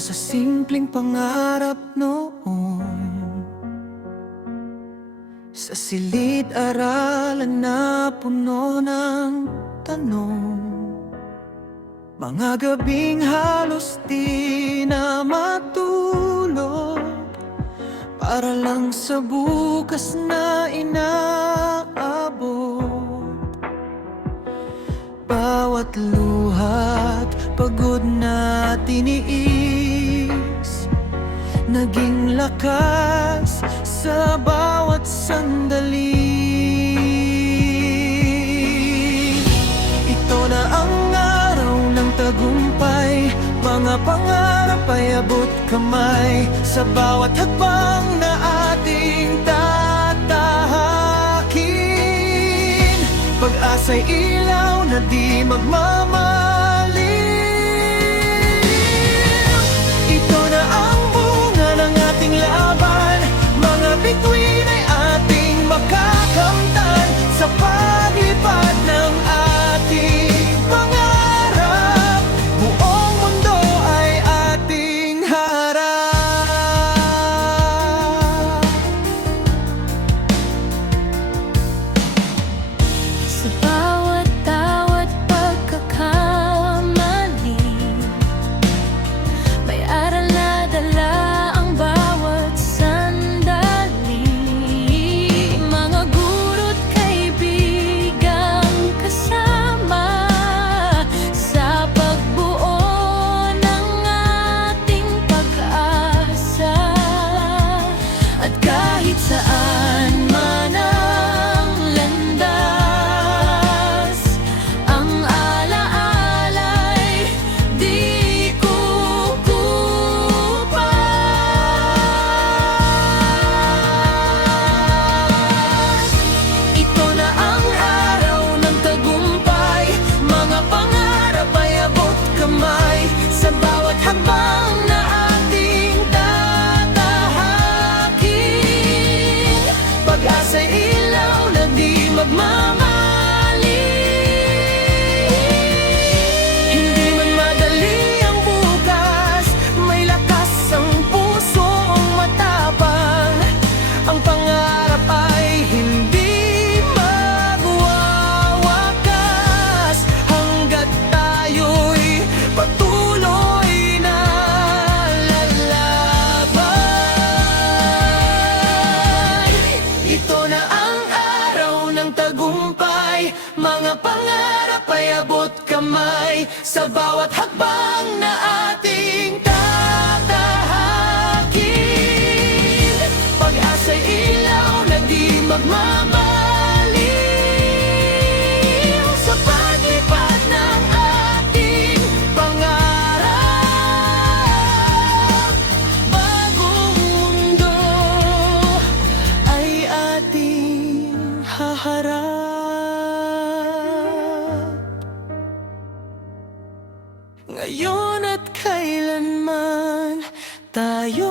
sa simpleng pangarap noon. Sa silid-aralan na puno ng tanong, mga gabing halos di na matulog, para lang sa bukas na inaabot. Bawat luha't pagod na tiniis, naging lakas sa bawat sandali. Ito na ang araw ng tagumpay, mga pangarap ay abot kamay. Sa bawat hakbang na ating tatahakin, pag-asa'y ilaw na di magmamalim. Ito na ang bunga ng ating laban, mga bituin ay ating makakamtan. Sa paglipad ng ating pangarap, buong mundo ay ating harap. Sa bawat tawat pagkakamali, may aral na dala ang bawat sandali. Mga guro't kaibigang kasama sa pagbuo ng ating pag-asa. At kahit saan man ang landas, ang alaala'y di kukupas. Ito na ang araw ng tagumpay, mga pangarap ay abot kamay. Sa bawat hakbang na ating tatahakin, pag-asa'y ilaw na di magmamalim. Hindi man madali ang bukas, may lakas ang pusong matapang. Ang pangarap ay hindi magwawakas, hanggat tayo'y patuloy na lalaban. Ito na ang araw ng tagumpay, mga pangarap ay abot kamay. Sa bawat hakbang na ating tatahakin, pag-asa'y ilaw na di magmamalim. Sa paglipad ng ating pangarap, bagong mundo ay ating haharap. Ngayon at kailanman tayo